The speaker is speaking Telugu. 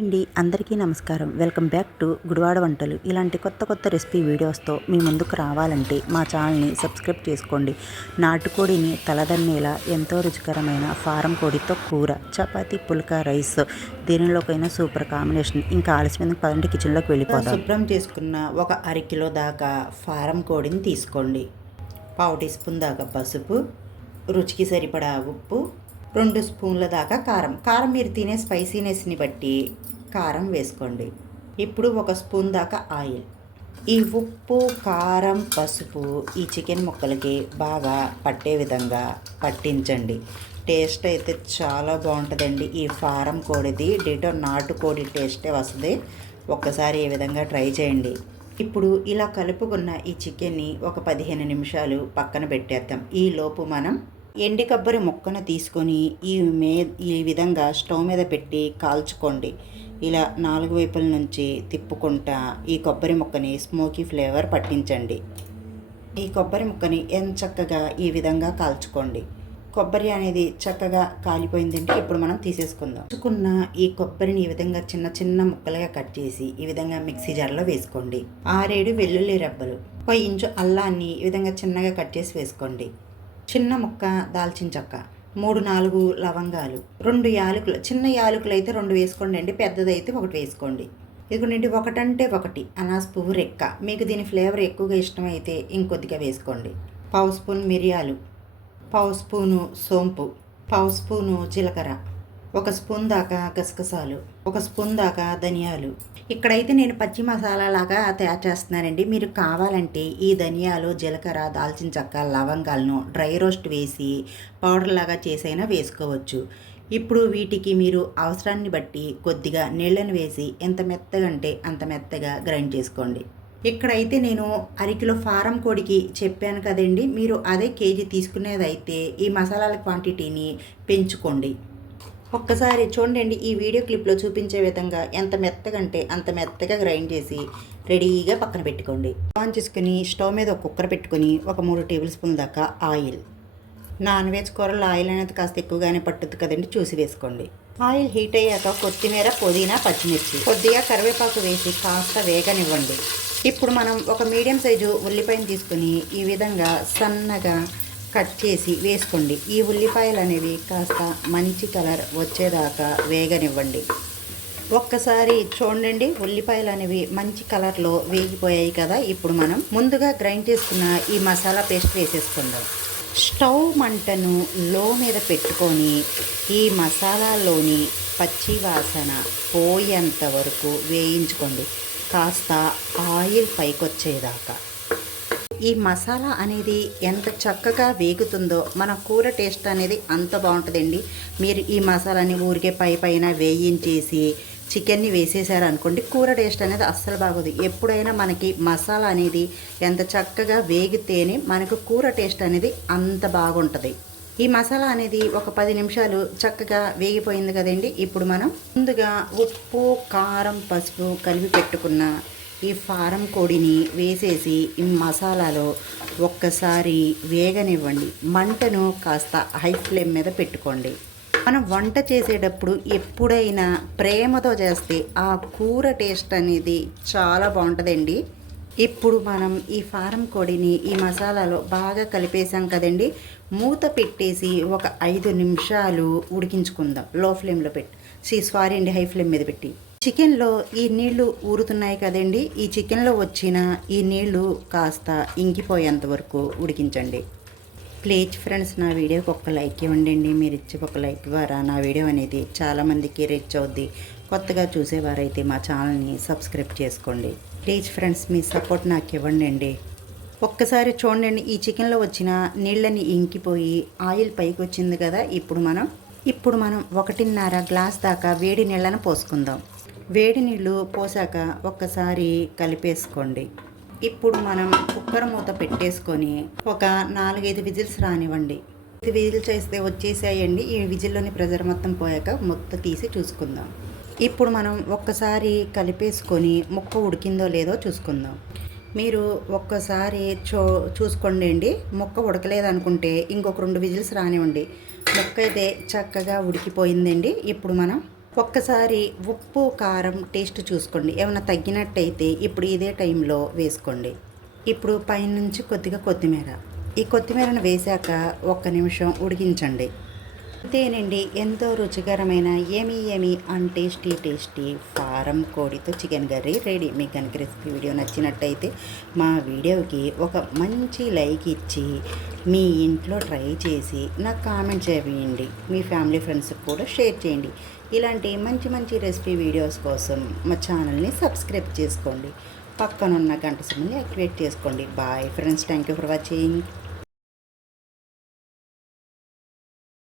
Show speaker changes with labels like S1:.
S1: అండి అందరికీ నమస్కారం. వెల్కమ్ బ్యాక్ టు గుడివాడ వంటలు. ఇలాంటి కొత్త కొత్త రెసిపీ వీడియోస్తో మీ ముందుకు రావాలంటే మా ఛానల్ని సబ్స్క్రైబ్ చేసుకోండి. నాటుకోడిని తలదన్నేలా ఎంతో రుచికరమైన ఫారం కోడితో కూర చపాతీ పుల్కా రైస్ దేనిలోకైనా సూపర్ కాంబినేషన్. ఇంకా ఆలస్యం పదండి కిచెన్లోకి వెళ్ళిపోతాం శుభ్రం చేసుకున్న ఒక అరకిలో దాకా ఫారం కోడిని తీసుకోండి. పావు టీ స్పూన్ దాకా పసుపు రుచికి సరిపడా ఉప్పు రెండు స్పూన్ల దాకా కారం. కారం మీరు తినే స్పైసీనెస్ని బట్టి కారం వేసుకోండి. ఇప్పుడు ఒక స్పూన్ దాకా ఆయిల్. ఈ ఉప్పు కారం పసుపు ఈ చికెన్ ముక్కలకి బాగా పట్టే విధంగా పట్టించండి. టేస్ట్ అయితే చాలా బాగుంటుందండి. ఈ ఫారం కోడిది డిటో నాటుకోడి టేస్టే వస్తుంది. ఒక్కసారి ఈ విధంగా ట్రై చేయండి. ఇప్పుడు ఇలా కలుపుకున్న ఈ చికెన్ని ఒక పదిహేను నిమిషాలు పక్కన పెట్టేద్దాం. ఈ లోపు మనం ఎండి కొబ్బరి ముక్కను తీసుకొని ఈ మే ఈ విధంగా స్టవ్ మీద పెట్టి కాల్చుకోండి. ఇలా నాలుగు వైపుల నుంచి తిప్పుకుంటా ఈ కొబ్బరి ముక్కని స్మోకీ ఫ్లేవర్ పట్టించండి. ఈ కొబ్బరి ముక్కని ఎంత చక్కగా ఈ విధంగా కాల్చుకోండి. కొబ్బరి అనేది చక్కగా కాలిపోయిందంటే ఇప్పుడు మనం తీసేసుకుందాం. ఉంచుకున్న ఈ కొబ్బరిని ఈ విధంగా చిన్న చిన్న ముక్కలుగా కట్ చేసి ఈ విధంగా మిక్సీ జార్లో వేసుకోండి. ఆరేడు వెల్లుల్లి రెబ్బలు ఒక ఇంచు అల్లాన్ని ఈ విధంగా చిన్నగా కట్ చేసి వేసుకోండి. చిన్న ముక్క దాల్చిన చెక్క మూడు నాలుగు లవంగాలు రెండు యాలకులు చిన్న యాలకులు అయితే రెండు వేసుకోండి అండి పెద్దదైతే ఒకటి వేసుకోండి. ఇదిగోండి ఒకటంటే ఒకటి అనాస్ పువ్వు రెక్క. మీకు దీని ఫ్లేవర్ ఎక్కువగా ఇష్టమైతే ఇంకొద్దిగా వేసుకోండి. పావు స్పూన్ మిరియాలు పావు స్పూను సోంపు పావు స్పూను జీలకర్ర. ఒక స్పూన్ దాకా గసగసాలు ఒక స్పూన్ దాకా ధనియాలు. ఇక్కడైతే నేను పచ్చి మసాలా లాగా తయారు చేస్తున్నానండి. మీరు కావాలంటే ఈ ధనియాలు జీలకర్ర దాల్చిన చెక్క లవంగాలను డ్రై రోస్ట్ వేసి పౌడర్ లాగా చేసైనా వేసుకోవచ్చు. ఇప్పుడు వీటికి మీరు అవసరాన్ని బట్టి కొద్దిగా నీళ్ళను వేసి ఎంత మెత్తగా అంటే అంత మెత్తగా గ్రైండ్ చేసుకోండి. ఇక్కడైతే నేను అరకిలో ఫారం కోడికి చెప్పాను కదండి. మీరు అదే కేజీ తీసుకునేదైతే ఈ మసాలాల క్వాంటిటీని పెంచుకోండి. ఒక్కసారి చూడండి ఈ వీడియో క్లిప్లో చూపించే విధంగా ఎంత మెత్తగా అంటే అంత మెత్తగా గ్రైండ్ చేసి రెడీగా పక్కన పెట్టుకోండి. ఆన్ చేసుకుని స్టవ్ మీద ఒక కుక్కర్ పెట్టుకొని ఒక మూడు టేబుల్ స్పూన్ దాకా ఆయిల్. నాన్ వెజ్ కూరలో ఆయిల్ అనేది కాస్త ఎక్కువగానే పట్టుద్ది కదండి చూసి వేసుకోండి. ఆయిల్ హీట్ అయ్యాక కొత్తిమీర పుదీనా పచ్చిమిర్చి. కొద్దిగా కరివేపాకు వేసి కాస్త వేగనివ్వండి. ఇప్పుడు మనం ఒక మీడియం సైజు ఉల్లిపాయను తీసుకుని ఈ విధంగా సన్నగా కట్ చేసి వేసుకోండి. ఈ ఉల్లిపాయలు అనేవి కాస్త మంచి కలర్ వచ్చేదాకా వేగనివ్వండి. ఒక్కసారి చూడండి ఉల్లిపాయలు అనేవి మంచి కలర్లో వేగిపోయాయి కదా. ఇప్పుడు మనం ముందుగా గ్రైండ్ చేసుకున్న ఈ మసాలా పేస్ట్ వేసేసుకుందాం. స్టవ్ మంటను లో మీద పెట్టుకొని ఈ మసాలాలోని పచ్చి వాసన పోయేంత వరకు వేయించుకోండి. కాస్త ఆయిల్ పైకొచ్చేదాకా. ఈ మసాలా అనేది ఎంత చక్కగా వేగుతుందో మన కూర టేస్ట్ అనేది అంత బాగుంటుందండి. మీరు ఈ మసాలాని ఊరికే పై పైన వేయించేసి చికెన్ని వేసేసారనుకోండి కూర టేస్ట్ అనేది అస్సలు బాగోదు. ఎప్పుడైనా మనకి మసాలా అనేది ఎంత చక్కగా వేగితేనే మనకు కూర టేస్ట్ అనేది అంత బాగుంటుంది. ఈ మసాలా అనేది ఒక పది నిమిషాలు చక్కగా వేగిపోయింది కదండి. ఇప్పుడు మనం ముందుగా ఉప్పు కారం పసుపు కలిపి పెట్టుకున్న ఈ ఫారం కోడిని వేసేసి ఈ మసాలాలో ఒక్కసారి వేగనివ్వండి. మంటను కాస్త హై ఫ్లేమ్ మీద పెట్టుకోండి. మనం వంట చేసేటప్పుడు ఎప్పుడైనా ప్రేమతో చేస్తే ఆ కూర టేస్ట్ అనేది చాలా బాగుంటుందండి. ఇప్పుడు మనం ఈ ఫారం కోడిని ఈ మసాలాలో బాగా కలిపేసాం కదండి. మూత పెట్టేసి ఒక ఐదు నిమిషాలు ఉడికించుకుందాం. లో ఫ్లేమ్లో పెట్టి సారీ అండి హై ఫ్లేమ్ మీద పెట్టి. చికెన్లో ఈ నీళ్ళు ఊరుతున్నాయి కదండి. ఈ చికెన్లో వచ్చిన ఈ నీళ్ళు కాస్త ఇంకిపోయేంత వరకు ఉడికించండి. ప్లీజ్ ఫ్రెండ్స్ నా వీడియోకి ఒక లైక్ ఇవ్వండి మీరు ఇచ్చే ఒక లైక్ ద్వారా నా వీడియో అనేది చాలామందికి రీచ్ అవుద్ది. కొత్తగా చూసేవారైతే మా ఛానల్ని సబ్స్క్రైబ్ చేసుకోండి. ప్లీజ్ ఫ్రెండ్స్ మీ సపోర్ట్ నాకు ఇవ్వండి ఒక్కసారి చూడండి ఈ చికెన్లో వచ్చిన నీళ్ళని ఇంకిపోయి ఆయిల్ పైకి వచ్చింది కదా ఇప్పుడు మనం ఇప్పుడు మనం ఒకటిన్నర గ్లాస్ దాకా వేడి నీళ్ళను పోసుకుందాం. వేడి నీళ్ళు పోసాక ఒక్కసారి కలిపేసుకోండి. ఇప్పుడు మనం కుక్కర్ మూత పెట్టేసుకొని ఒక నాలుగైదు విజిల్స్ రానివ్వండి. ఇది విజిల్ చేస్తే వచ్చేసాయండి. ఈ విజిల్లోని ప్రెజర్ మొత్తం పోయాక ముక్క తీసి చూసుకుందాం. ఇప్పుడు మనం ఒక్కసారి కలిపేసుకొని ముక్క ఉడికిందో లేదో చూసుకుందాం. మీరు ఒక్కసారి చూ చూసుకోండి అండి. ముక్క ఉడకలేదనుకుంటే ఇంకొక రెండు విజిల్స్ రానివ్వండి. ముక్క అయితే చక్కగా ఉడికిపోయిందండి. ఇప్పుడు మనం ఒక్కసారి ఉప్పు కారం టేస్ట్ చూసుకోండి. ఏమైనా తగ్గినట్టయితే ఇప్పుడు ఇదే టైంలో వేసుకోండి. ఇప్పుడు పైనుంచి కొద్దిగా కొత్తిమీర. ఈ కొత్తిమీరను వేశాక ఒక్క నిమిషం ఉడికించండి. అంతేనండి ఎంతో రుచికరమైన ఏమీ ఏమి అన్ టేస్టీ టేస్టీ ఫారం కోడితో చికెన్ కర్రీ రెడీ. మీకు కనుక రెసిపీ వీడియో నచ్చినట్టయితే మా వీడియోకి ఒక మంచి లైక్ ఇచ్చి మీ ఇంట్లో ట్రై చేసి నాకు కామెంట్ చేయండి. మీ ఫ్యామిలీ ఫ్రెండ్స్కి కూడా షేర్ చేయండి. ఇలాంటి మంచి మంచి రెసిపీ వీడియోస్ కోసం మా ఛానల్ని సబ్స్క్రైబ్ చేసుకోండి. పక్కనున్న గంట సమయాన్ని యాక్టివేట్ చేసుకోండి. Bye friends thank you for watching